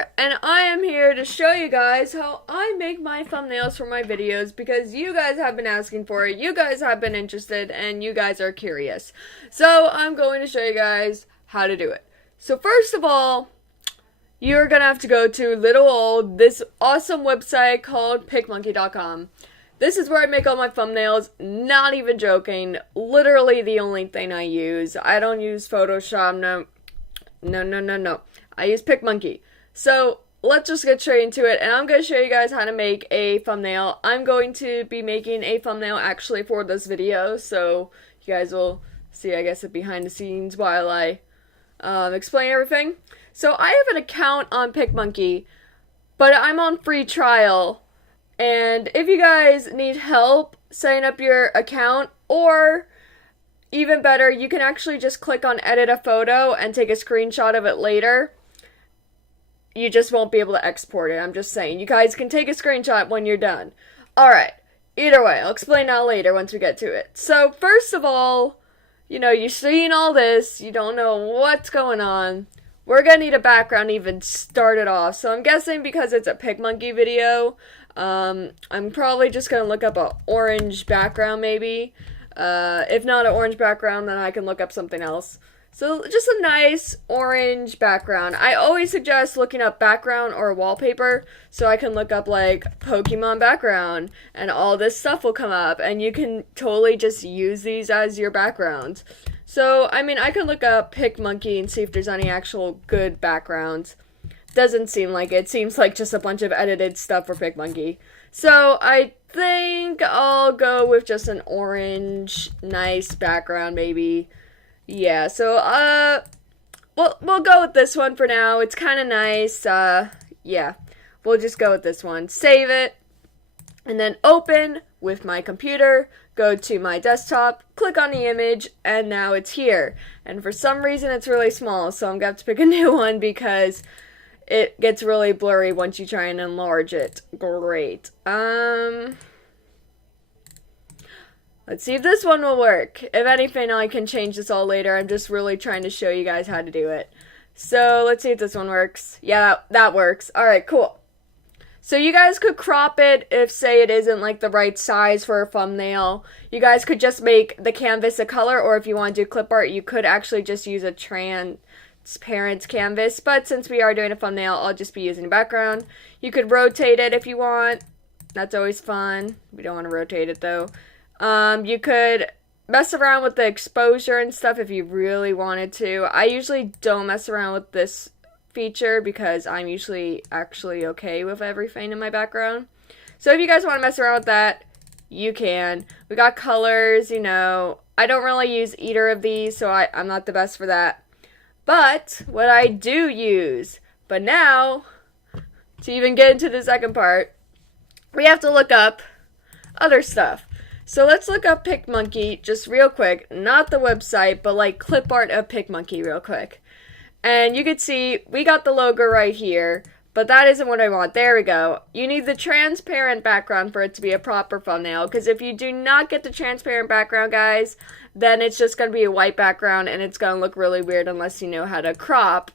here, and I am here to show you guys how I make my thumbnails for my videos because you guys have been asking for it, you guys have been interested, and you guys are curious. So I'm going to show you guys how to do it. So first of all, you're gonna have to go to this awesome website called Picmonkey.com. This is where I make all my thumbnails, not even joking, literally the only thing I use. I don't use Photoshop, no. I use Picmonkey. So let's just get straight into it, and I'm going to show you guys how to make a thumbnail. I'm going to be making a thumbnail actually for this video, so you guys will see, I guess, it behind the scenes while I explain everything. So I have an account on Picmonkey, but I'm on free trial, and if you guys need help setting up your account, or even better, you can actually just click on edit a photo and take a screenshot of it later. You just won't be able to export it. I'm just saying. You guys can take a screenshot when you're done. Alright. Either way, I'll explain that later once we get to it. So, first of all, you're seeing all this. You don't know what's going on. We're gonna need a background to even start it off. So, I'm guessing because it's a Picmonkey video, I'm probably just gonna look up an orange background maybe. If not an orange background, then I can look up something else. So just a nice orange background. I always suggest looking up background or wallpaper so I can look up like Pokemon background and all this stuff will come up and you can totally just use these as your backgrounds. So, I mean, I can look up Picmonkey and see if there's any actual good backgrounds. Doesn't seem like it. Seems like just a bunch of edited stuff for Picmonkey. So, I think I'll go with just an orange, nice background, maybe. Yeah, so, we'll go with this one for now. It's kind of nice. Yeah, we'll just go with this one. Save it, and then open with my computer. Go to my desktop, click on the image, and now it's here. And for some reason, it's really small, so I'm going to have to pick a new one because it gets really blurry once you try and enlarge it. Great. Let's see if this one will work. If anything, I can change this all later. I'm just really trying to show you guys how to do it. So, let's see if this one works. Yeah, that works. Alright, cool. So, you guys could crop it if, say, it isn't, like, the right size for a thumbnail. You guys could just make the canvas a color, or if you want to do clip art, you could actually just use a transparent canvas. But since we are doing a thumbnail, I'll just be using a background. You could rotate it if you want. That's always fun. We don't want to rotate it, though. You could mess around with the exposure and stuff if you really wanted to. I usually don't mess around with this feature because I'm usually actually okay with everything in my background. So if you guys want to mess around with that, you can. We got colors, I don't really use either of these, so I'm not the best for that. But what I do use, but now, to even get into the second part, we have to look up other stuff. So let's look up Picmonkey just real quick. Not the website, but like clip art of Picmonkey real quick. And you can see we got the logo right here, but that isn't what I want. There we go. You need the transparent background for it to be a proper thumbnail, because if you do not get the transparent background, guys, then it's just going to be a white background and it's going to look really weird unless you know how to crop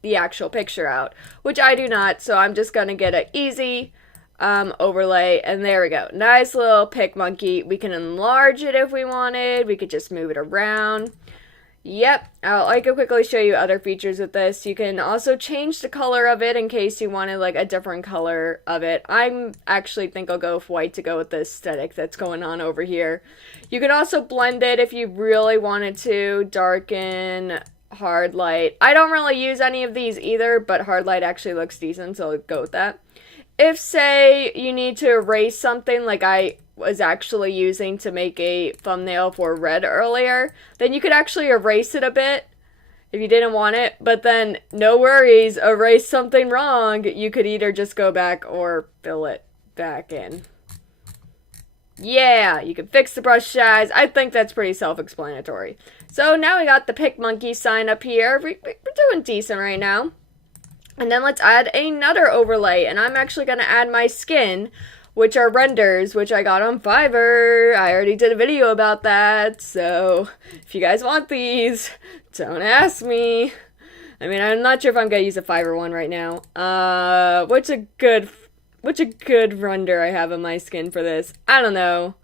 the actual picture out, which I do not, so I'm just going to get an easy overlay, and there we go. Nice little Picmonkey. We can enlarge it if we wanted. We could just move it around. Yep, I can quickly show you other features with this. You can also change the color of it in case you wanted like a different color of it. I actually think I'll go with white to go with the aesthetic that's going on over here. You can also blend it if you really wanted to. Darken, hard light. I don't really use any of these either, but hard light actually looks decent, so I'll go with that. If, say, you need to erase something like I was actually using to make a thumbnail for red earlier, then you could actually erase it a bit if you didn't want it, but then no worries, erase something wrong, you could either just go back or fill it back in. Yeah, you can fix the brush size. I think that's pretty self-explanatory. So now we got the Picmonkey sign up here. We're doing decent right now. And then let's add another overlay, and I'm actually going to add my skin, which are renders, which I got on Fiverr. I already did a video about that, so if you guys want these, don't ask me. I mean, I'm not sure if I'm gonna use a fiber one right now. What's a good render I have on my skin for this? I don't know.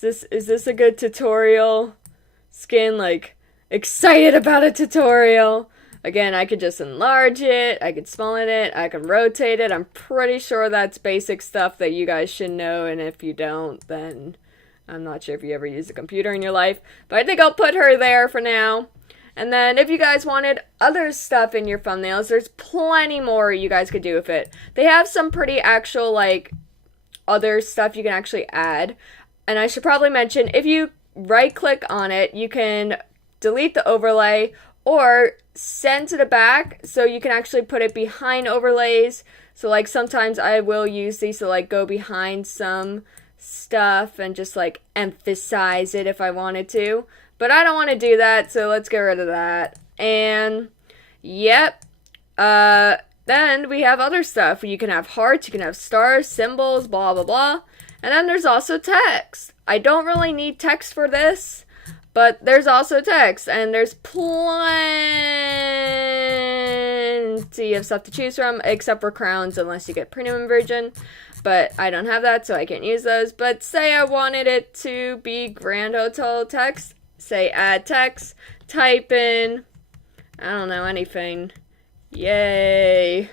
Is this a good tutorial skin? Like, excited about a tutorial. Again, I could just enlarge it, I could smallen it, I could rotate it. I'm pretty sure that's basic stuff that you guys should know, and if you don't, then I'm not sure if you ever used a computer in your life. But I think I'll put her there for now. And then if you guys wanted other stuff in your thumbnails, there's plenty more you guys could do with it. They have some pretty actual, like, other stuff you can actually add. And I should probably mention, if you right-click on it, you can delete the overlay or send to the back, so you can actually put it behind overlays. So like sometimes I will use these to like go behind some stuff and just like emphasize it if I wanted to. But I don't want to do that, so let's get rid of that. And yep, then we have other stuff. You can have hearts, you can have stars, symbols, blah blah blah. And then there's also text. I don't really need text for this, but there's also text, and there's plenty of stuff to choose from, except for crowns, unless you get premium version. But I don't have that, so I can't use those. But say I wanted it to be Grand Hotel text, say add text, type in, I don't know, anything. Yay.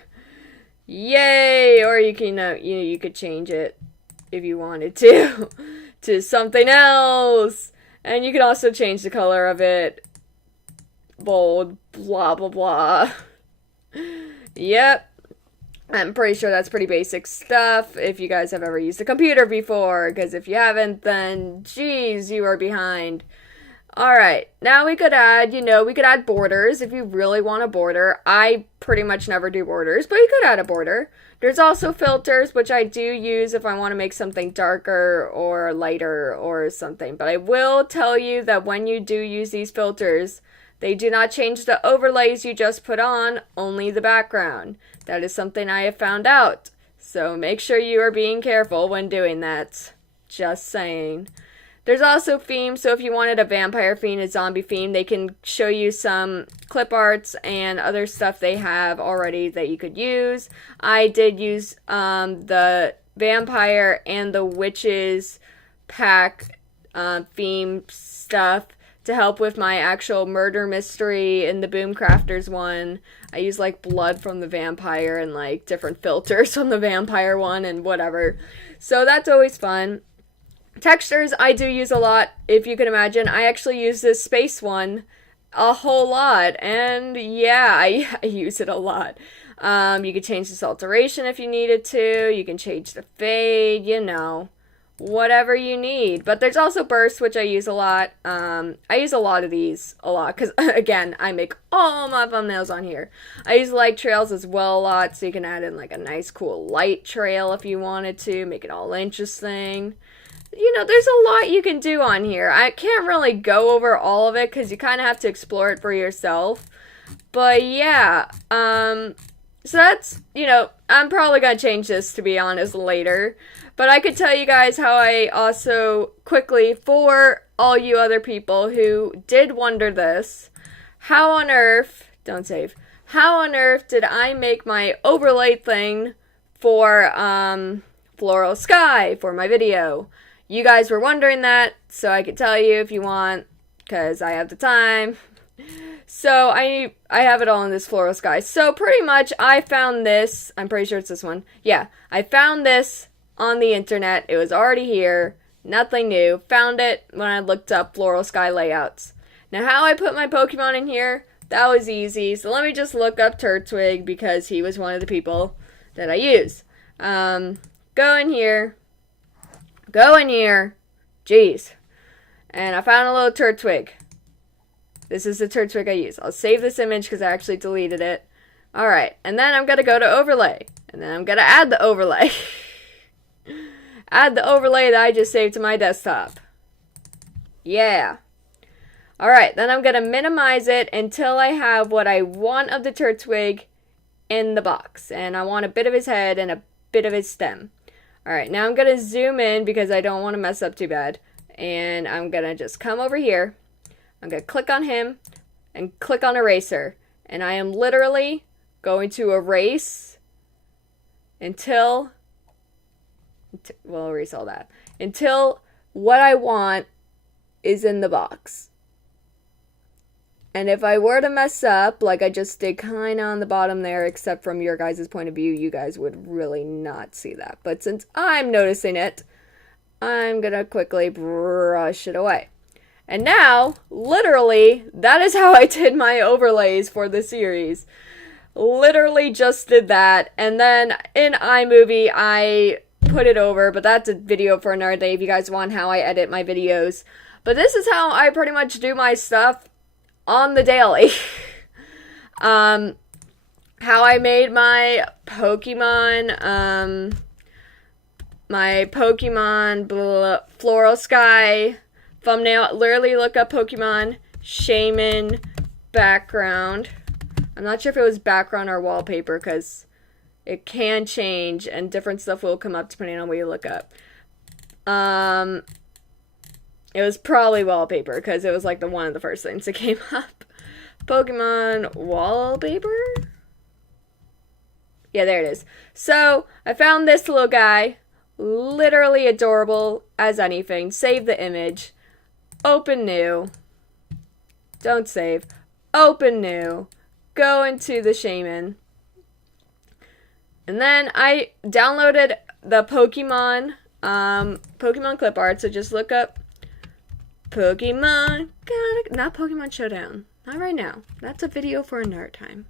Yay! Or you can, you could change it if you wanted to, to something else. And you can also change the color of it. Bold, blah, blah, blah. Yep. I'm pretty sure that's pretty basic stuff if you guys have ever used a computer before. Because if you haven't, then, geez, you are behind. Alright, now we could add, we could add borders if you really want a border. I pretty much never do borders, but you could add a border. There's also filters, which I do use if I want to make something darker or lighter or something. But I will tell you that when you do use these filters, they do not change the overlays you just put on, only the background. That is something I have found out. So make sure you are being careful when doing that. Just saying. There's also themes, so if you wanted a vampire theme, a zombie theme, they can show you some clip arts and other stuff they have already that you could use. I did use the vampire and the witches pack theme stuff to help with my actual murder mystery in the Boom Crafters one. I use like blood from the vampire and like different filters from the vampire one and whatever. So that's always fun. Textures I do use a lot, if you can imagine. I actually use this space one a whole lot, and yeah, I use it a lot. You can change the saturation if you needed to, you can change the fade, whatever you need. But there's also bursts, which I use a lot. I use a lot of these, because again, I make all my thumbnails on here. I use light trails as well a lot, so you can add in like a nice cool light trail if you wanted to, make it all interesting. There's a lot you can do on here. I can't really go over all of it because you kind of have to explore it for yourself. But yeah, so that's, I'm probably going to change this, to be honest, later. But I could tell you guys how I also, quickly, for all you other people who did wonder this, how on earth did I make my overlay thing for Floral Sky for my video? You guys were wondering that, so I could tell you if you want, because I have the time. So I have it all in this Floral Sky. So pretty much I found this, I'm pretty sure it's this one. Yeah, I found this on the internet. It was already here, nothing new. Found it when I looked up Floral Sky layouts. Now how I put my Pokemon in here, that was easy. So let me just look up Turtwig because he was one of the people that I use. Go in here. Jeez. And I found a little Turtwig. This is the Turtwig I use. I'll save this image because I actually deleted it. Alright, and then I'm going to go to overlay. And then I'm going to add the overlay. Add the overlay that I just saved to my desktop. Yeah. Alright, then I'm going to minimize it until I have what I want of the Turtwig in the box. And I want a bit of his head and a bit of his stem. Alright, now I'm going to zoom in because I don't want to mess up too bad. And I'm going to just come over here. I'm going to click on him and click on eraser. And I am literally going to erase until, we'll erase all that, until what I want is in the box. And if I were to mess up, like I just did kind of on the bottom there, except from your guys' point of view, you guys would really not see that. But since I'm noticing it, I'm gonna quickly brush it away. And now, literally, that is how I did my overlays for the series. Literally just did that. And then in iMovie, I put it over, but that's a video for another day if you guys want how I edit my videos. But this is how I pretty much do my stuff on the daily. How I made my Pokemon, Floral Sky thumbnail. Literally look up Pokemon Shaman background. I'm not sure if it was background or wallpaper because it can change and different stuff will come up depending on what you look up. It was probably wallpaper because it was like one of the first things that came up. Pokemon wallpaper? Yeah, there it is. So, I found this little guy. Literally adorable as anything. Save the image. Open new. Don't save. Open new. Go into the Shaman. And then I downloaded the Pokemon clip art. So just look up Pokemon. Not Pokemon Showdown. Not right now. That's a video for another time.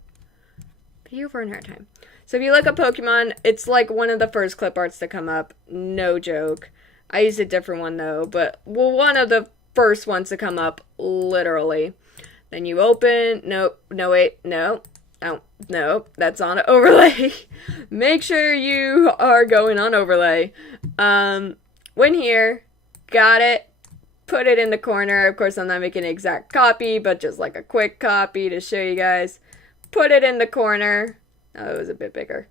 So if you look up Pokemon, it's like one of the first clip arts to come up. No joke. I used a different one though, but one of the first ones to come up, literally. Then you open, nope, that's on overlay. Make sure you are going on overlay. When here, got it, put it in the corner. Of course, I'm not making an exact copy, but just like a quick copy to show you guys. Put it in the corner. Oh, it was a bit bigger.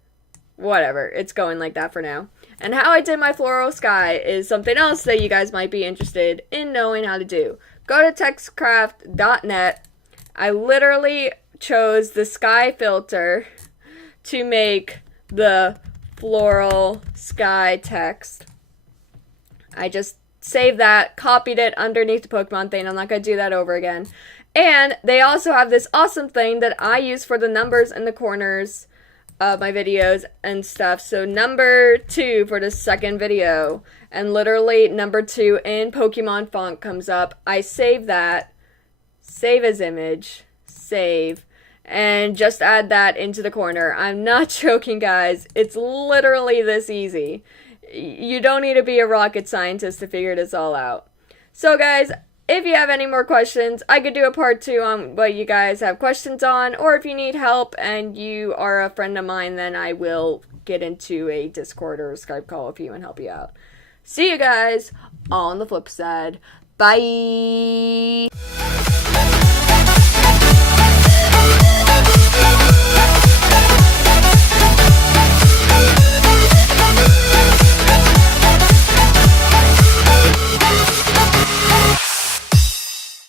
Whatever, it's going like that for now. And how I did my Floral Sky is something else that you guys might be interested in knowing how to do. Go to textcraft.net. I literally chose the sky filter to make the Floral Sky text. I just saved that, copied it underneath the Pokemon thing. I'm not going to do that over again. And they also have this awesome thing that I use for the numbers in the corners of my videos and stuff. So number 2 for the second video, and literally number 2 in Pokemon font comes up. I save that, save as image, save, and just add that into the corner. I'm not joking, guys. It's literally this easy. You don't need to be a rocket scientist to figure this all out. So guys, if you have any more questions, I could do a part 2 on what you guys have questions on, or if you need help and you are a friend of mine, then I will get into a Discord or a Skype call with you and help you out. See you guys on the flip side. Bye!